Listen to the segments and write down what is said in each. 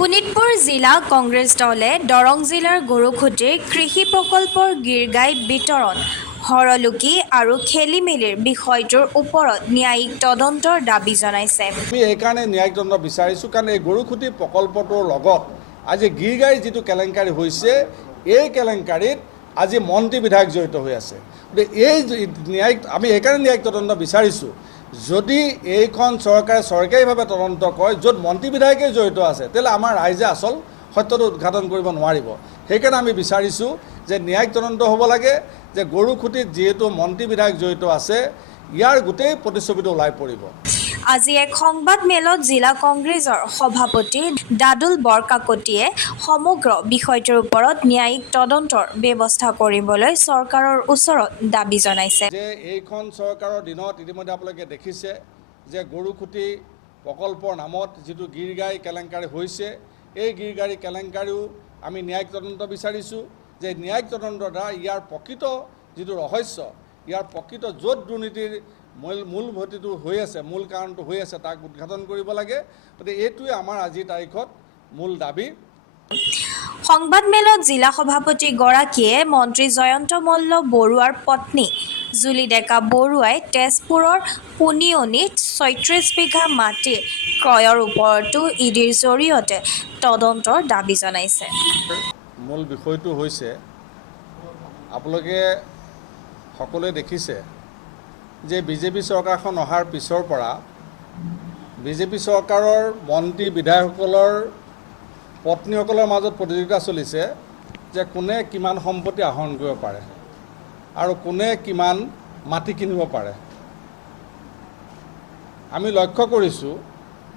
শোণিতপুৰ জিলা কংগ্ৰেছ দলে দৰং জিলাৰ গৰুখুটিৰ কৃষি প্ৰকল্পৰ গিৰগাই বিতৰণ হৰলুকি আৰু খেলিমেলিৰ বিষয়টোৰ ওপৰত ন্যায়িক তদন্তৰ দাবী জনাইছে। আমি এইকাৰণে ন্যায়িক তদন্ত বিচাৰিছোঁ কাৰণ এই গৰুখুটি প্ৰকল্পটোৰ লগত আজি গিৰগাই যিটো কেলেংকাৰী হৈছে এই কেলেংকাৰীত আজি মন্ত্ৰী বিধায়ক জড়িত হৈ আছে। গতিকে এই আমি এইকাৰণে ন্যায়িক তদন্ত বিচাৰিছোঁ। যদি এইখন চৰকাৰে চৰকাৰীভাৱে তদন্ত কৰে য'ত মন্ত্ৰী বিধায়কে জড়িত আছে তেতিয়াহ'লে আমাৰ ৰাইজে আচল সত্যটো উদঘাটন কৰিব নোৱাৰিব। সেইকাৰণে আমি বিচাৰিছোঁ যে ন্যায়িক তদন্ত হ'ব লাগে যে গৰুখুটিত যিহেতু মন্ত্ৰী বিধায়ক জড়িত আছে ইয়াৰ গোটেই প্ৰতিচ্ছবিটো ওলাই পৰিব। আজি এক সংবাদ মেলত জিলা কংগ্ৰেছৰ সভাপতি দাদুল বৰকাকতিয়ে সমগ্ৰ বিষয়টোৰ ওপৰত ন্যায়িক তদন্তৰ ব্যৱস্থা কৰিবলৈ চৰকাৰৰ ওচৰত দাবী জনাইছে। যে এইখন চৰকাৰৰ দিনত ইতিমধ্যে আপোনালোকে দেখিছে যে গৰুখুটি প্ৰকল্পৰ নামত যিটো গিৰগাই কেলেংকাৰী হৈছে এই গিৰগাৰী কেলেংকাৰীও আমি ন্যায়িক তদন্ত বিচাৰিছোঁ যে ন্যায়িক তদন্তৰ দ্বাৰা ইয়াৰ প্ৰকৃত যিটো ৰহস্য ইয়াৰ প্ৰকৃত য'ত দুৰ্নীতিৰ মূল ভেটিটো হৈ আছে মূল কাৰণটো হৈ আছে তাক উদঘাটন কৰিব লাগে। গতিকে এইটোৱে আমাৰ আজিৰ তাৰিখত মূল দাবী। সংবাদমেলত জিলা সভাপতিগৰাকীয়ে মন্ত্ৰী জয়ন্ত মল্ল বৰুৱাৰ পত্নী জুলি ডেকা বৰুৱাই তেজপুৰৰ পুনিয়নিত ৩৬ বিঘা মাটি ক্ৰয়ৰ ওপৰতো ইডিৰ জৰিয়তে তদন্তৰ দাবী জনাইছে। মূল বিষয়টো হৈছে আপোনালোকে সকলোৱে দেখিছে যে বিজেপি চৰকাৰখন অহাৰ পিছৰ পৰা বিজেপি চৰকাৰৰ মন্ত্ৰী বিধায়কসকলৰ পত্নীসকলৰ মাজত প্ৰতিযোগিতা চলিছে যে কোনে কিমান সম্পত্তি আহৰণ কৰিব পাৰে আৰু কোনে কিমান মাটি কিনিব পাৰে। আমি লক্ষ্য কৰিছোঁ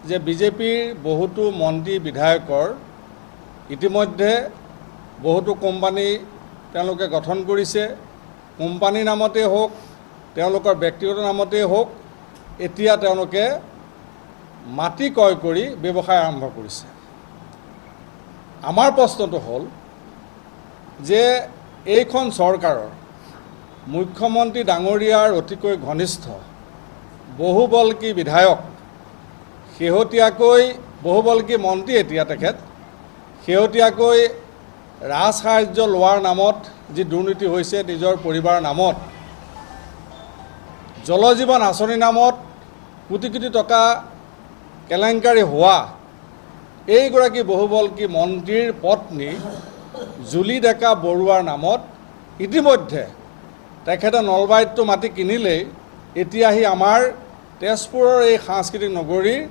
যে বিজেপিৰ বহুতো মন্ত্ৰী বিধায়কৰ ইতিমধ্যে বহুতো কোম্পানী তেওঁলোকে গঠন কৰিছে। কোম্পানীৰ নামতেই হওক তেওঁলোকৰ ব্যক্তিগত নামতেই হওক এতিয়া তেওঁলোকে মাটি ক্ৰয় কৰি ব্যৱসায় আৰম্ভ কৰিছে। আমাৰ প্ৰশ্নটো হ'ল যে এইখন চৰকাৰৰ মুখ্যমন্ত্ৰী ডাঙৰীয়াৰ অতিকৈ ঘনিষ্ঠ বহুবল্কী বিধায়ক শেহতীয়াকৈ বহুবল্কী মন্ত্ৰী এতিয়া তেখেত শেহতীয়াকৈ ৰাজসাহায্য লোৱাৰ নামত যি দুৰ্নীতি হৈছে নিজৰ পৰিবাৰৰ নামত জল জীৱন আঁচনিৰ নামত কোটি কোটি টকা কেলেংকাৰী হোৱা এইগৰাকী বহুবল্কী মন্ত্ৰীৰ পত্নী জুলি ডেকা বৰুৱাৰ নামত ইতিমধ্যে তেখেতে নলবাৰীতটো মাটি কিনিলেই এতিয়া আহি আমাৰ তেজপুৰৰ এই সাংস্কৃতিক নগৰীৰ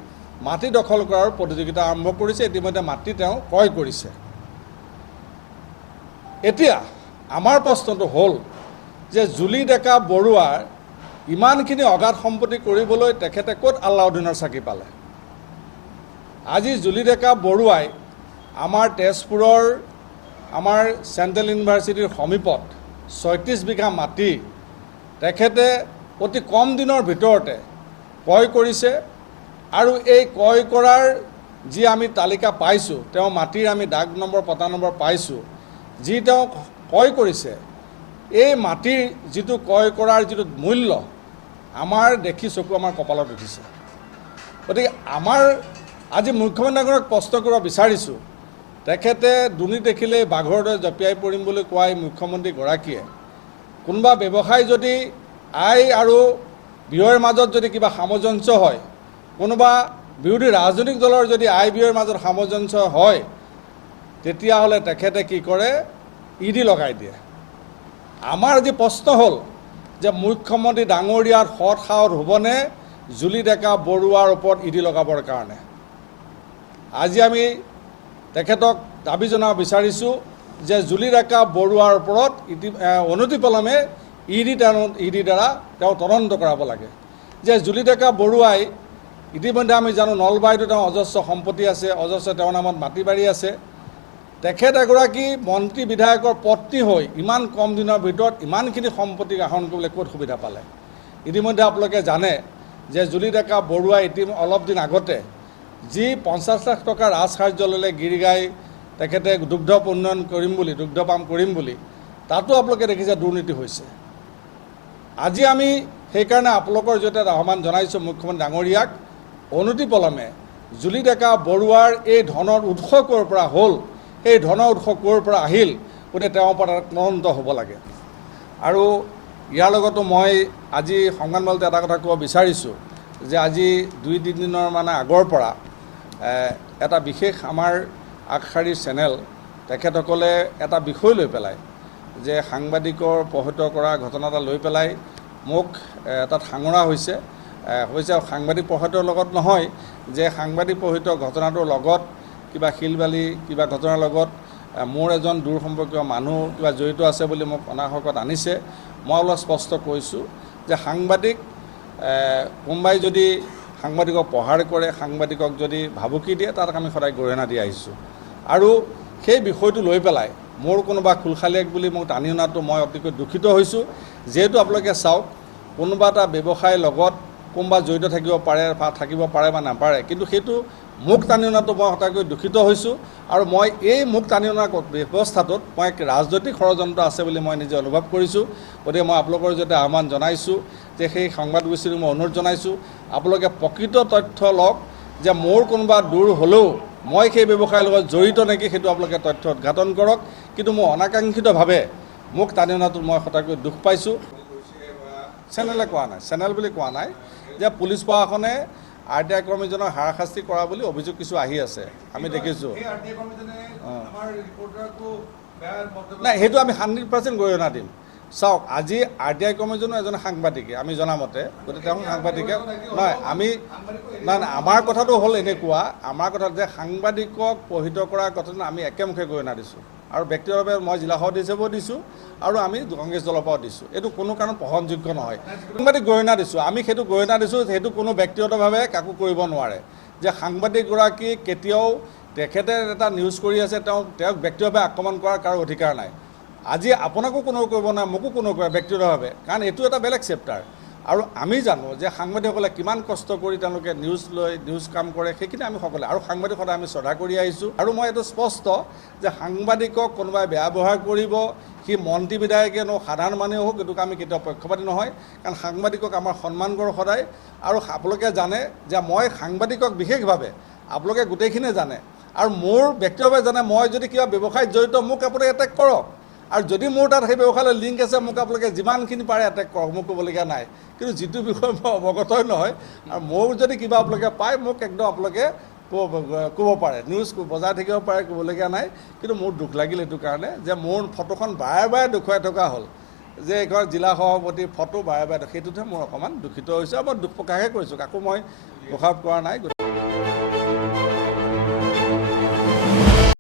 মাটি দখল কৰাৰ প্ৰতিযোগিতা আৰম্ভ কৰিছে। ইতিমধ্যে মাটি তেওঁ ক্ৰয় কৰিছে। এতিয়া আমাৰ প্ৰশ্নটো হ'ল যে জুলি ডেকা বৰুৱাৰ ইমানখিনি অগাধ সম্পত্তি কৰিবলৈ তেখেতে ক'ত আল্লাউদ্দিনৰ চাকি পালে। আজি জুলি ডেকা বৰুৱাই আমাৰ তেজপুৰৰ আমাৰ চেণ্ট্ৰেল ইউনিভাৰ্চিটিৰ সমীপত ৩৬ বিঘা মাটি তেখেতে অতি কম দিনৰ ভিতৰতে ক্ৰয় কৰিছে আৰু এই ক্ৰয় কৰাৰ যি আমি তালিকা পাইছোঁ তেওঁ মাটিৰ আমি দাগ নম্বৰ পটা নম্বৰ পাইছোঁ যি তেওঁ ক্ৰয় কৰিছে এই মাটিৰ যিটো ক্ৰয় কৰাৰ যিটো মূল্য আমাৰ দেখি চকু আমাৰ কপালত উঠিছে। গতিকে আমাৰ আজি মুখ্যমন্ত্ৰীগৰাকীক প্ৰশ্ন কৰিব বিচাৰিছোঁ তেখেতে দুৰ্নীতি দেখিলেই বাঘৰ দৰে জঁপিয়াই পৰিম বুলি কোৱা এই মুখ্যমন্ত্ৰীগৰাকীয়ে কোনোবা ব্যৱসায় যদি আয় আৰু ব্যয়ৰ মাজত যদি কিবা সামঞ্জস্য হয় কোনোবা বিৰোধী ৰাজনৈতিক দলৰ যদি আয় ব্যয়ৰ মাজত সামঞ্জস্য হয় তেতিয়াহ'লে তেখেতে কি কৰে ইডি লগাই দিয়ে। আমাৰ আজি প্ৰশ্ন হ'ল যে মুখ্যমন্ত্ৰী ডাঙৰীয়াৰ সৎ সাহস হ'বনে জুলি ডেকা বৰুৱাৰ ওপৰত ইডি লগাবৰ কাৰণে। আজি আমি তেখেতক দাবী জনাব বিচাৰিছোঁ যে জুলি ডেকা বৰুৱাৰ ওপৰত অনতিপলমে ইডিৰ দ্বাৰা তেওঁ তদন্ত কৰাব লাগে। যে জুলি ডেকা বৰুৱাই ইতিমধ্যে আমি জানো নলবাৰীতো তেওঁ অজস্ৰ সম্পত্তি আছে অজস্ৰ তেওঁৰ নামত মাটি বাৰী আছে। তেখেত এগৰাকী মন্ত্ৰী বিধায়কৰ পত্নী হৈ ইমান কম দিনৰ ভিতৰত ইমানখিনি সম্পত্তি আহৰণ কৰিবলৈ ক'ত সুবিধা পালে। ইতিমধ্যে আপোনালোকে জানে যে জুলি ডেকা বৰুৱাই অলপ দিন আগতে যি ৫০ লাখ টকা ৰাজসাহায্য ল'লে গিৰগাই তেখেতে দুগ্ধ উন্নয়ন কৰিম বুলি দুগ্ধ পাম কৰিম বুলি তাতো আপোনালোকে দেখিছে দুৰ্নীতি হৈছে। আজি আমি সেইকাৰণে আপোনালোকৰ জৰিয়তে আহ্বান জনাইছোঁ মুখ্যমন্ত্ৰী ডাঙৰীয়াক অনতিপলমে জুলি ডেকা বৰুৱাৰ এই ধনৰ উৎস ক'ৰ পৰা হ'ল, সেই ধনৰ উৎস ক'ৰ পৰা আহিল, গতিকে তেওঁৰ ওপৰত তদন্ত হ'ব লাগে। আৰু ইয়াৰ লগতো মই আজি সংবাদমেলতে এটা কথা ক'ব বিচাৰিছোঁ যে আজি 2-3 দিনৰ মানে আগৰ পৰা এটা বিশেষ আমাৰ আগশাৰীৰ চেনেল তেখেতসকলে এটা বিষয় লৈ পেলাই যে সাংবাদিকৰ প্ৰহৃত কৰা ঘটনা এটা লৈ পেলাই মোক তাত সাঙুৰা হৈছে সাংবাদিক প্ৰহৃতৰ লগত নহয়, যে সাংবাদিক প্ৰহৃত ঘটনাটোৰ লগত কিবা শিলবালি কিবা ঘটনাৰ লগত মোৰ এজন দূৰ সম্পৰ্কীয় মানুহ কিবা জড়িত আছে বুলি মোক অনাহকত আনিছে। মই অলপ স্পষ্ট কৈছোঁ যে সাংবাদিক কোনোবাই যদি সাংবাদিকক প্ৰহাৰ কৰে, সাংবাদিকক যদি ভাবুকি দিয়ে, তাক আমি সদায় গৰিহণা দি আহিছোঁ। আৰু সেই বিষয়টো লৈ পেলাই মোৰ কোনোবা খুলখালিয়াক বুলি মোক টানি অনাটো মই অতিকৈ দুখিত হৈছোঁ। যিহেতু আপোনালোকে চাওক, কোনোবা এটা ব্যৱসায়ৰ লগত কোনোবা জড়িত থাকিব পাৰে বা নাপাৰে, কিন্তু সেইটো মোক টানি অনাটো মই সঁচাকৈ দুখিত হৈছোঁ। আৰু মই এই মোক টানি অনা ব্যৱস্থাটোত মই ৰাজনৈতিক ষড়যন্ত্ৰ আছে বুলি মই নিজে অনুভৱ কৰিছোঁ। গতিকে মই আপোনালোকৰ জৰিয়তে আহ্বান জনাইছোঁ যে সেই সংবাদগোষ্ঠীক মই অনুৰোধ জনাইছোঁ, আপোনালোকে প্ৰকৃত তথ্য লওক যে মোৰ কোনোবা দূৰ হ'লেও মই সেই ব্যৱসায়ৰ লগত জড়িত নেকি, সেইটো আপোনালোকে তথ্য উদ্ঘাটন কৰক। কিন্তু মই অনাকাংক্ষিতভাৱে মোক টানি অনাটোত মই সঁচাকৈ দুখ পাইছোঁ। চেনেলে কোৱা নাই, চেনেল বুলি কোৱা নাই, যে পুলিচ প্ৰশাসনে RTI কৰ্মীজনক হাৰাশাস্তি কৰা বুলি অভিযোগ কিছু আহি আছে, আমি দেখিছোঁ। নাই, সেইটো আমি 100% গৰিহণা দিম। চাওক, আজি RTI কৰ্মীজনো এজন সাংবাদিকে, আমি জনামতে, গতিকে তেওঁ সাংবাদিকে নহয়। নাই, আমাৰ কথাটো হ'ল এনেকুৱা, আমাৰ কথা যে সাংবাদিকক প্ৰহৃত কৰা কথাটো আমি একেমুখে গৰিহণা দিছোঁ। আৰু ব্যক্তিগতভাৱে মই জিলা সভাপতি হিচাপেও দিছোঁ আৰু আমি কংগ্ৰেছ দলৰ পৰাও দিছোঁ। এইটো কোনো কাৰণত গ্ৰহণযোগ্য নহয়। সাংবাদিক গৰিহণা দিছোঁ, আমি সেইটো গৰিহণা দিছোঁ, সেইটো কোনো ব্যক্তিগতভাৱে কাকো কৰিব নোৱাৰে। যে সাংবাদিকগৰাকী কেতিয়াও তেখেতে এটা নিউজ কৰি আছে, তেওঁক ব্যক্তিগতভাৱে আক্ৰমণ কৰাৰ কাৰো অধিকাৰ নাই। আজি আপোনাকো কোনেও কৰিব নোৱাৰে, মোকো কোনেও কৰে ব্যক্তিগতভাৱে, কাৰণ এইটো এটা বেলেগ চেপ্টাৰ। আৰু আমি জানো যে সাংবাদিকসকলে কিমান কষ্ট কৰি তেওঁলোকে নিউজ কাম কৰে, সেইখিনি আমি সকলোৱে, আৰু সাংবাদিক সদায় আমি শ্ৰদ্ধা কৰি আহিছোঁ। আৰু মই এইটো স্পষ্ট যে সাংবাদিকক কোনোবাই বেয়া ব্যৱহাৰ কৰিব, সি মন্ত্ৰী বিধায়কে হওক সাধাৰণ মানুহে হওক, এইটোক আমি কেতিয়াও পক্ষপাতি নহয়, কাৰণ সাংবাদিকক আমাৰ সন্মান কৰোঁ সদায়। আৰু আপোনালোকে জানে যে মই সাংবাদিকক বিশেষভাৱে, আপোনালোকে গোটেইখিনিয়ে জানে, আৰু মোৰ ব্যক্তিগতভাৱে জানে, মই যদি কিবা ব্যৱসায়ত জড়িত মোক আপোনালোকে এটেক কৰক, আৰু যদি মোৰ তাত সেই ব্যৱসায়লৈ লিংক আছে মোক আপোনালোকে যিমানখিনি পাৰে এটেক কৰক, মোক ক'বলগীয়া নাই। কিন্তু যিটো বিষয়ে মই অৱগতই নহয়, আৰু মোৰ যদি কিবা আপোনালোকে পায় মোক একদম আপোনালোকে ক'ব পাৰে, নিউজ বজাই থাকিব পাৰে, ক'বলগীয়া নাই। কিন্তু মোৰ দুখ লাগিল এইটো কাৰণে যে মোৰ ফটোখন বাৰে বাৰে দেখুৱাই থকা হ'ল, যে এইখন জিলা সভাপতিৰ ফটো বাৰে বাৰে, সেইটোতহে মোৰ অকণমান দুখিত হৈছে। আৰু মই দুখ প্ৰকাশহে কৰিছোঁ, কাকো মই দোষাৰোপ কৰা নাই।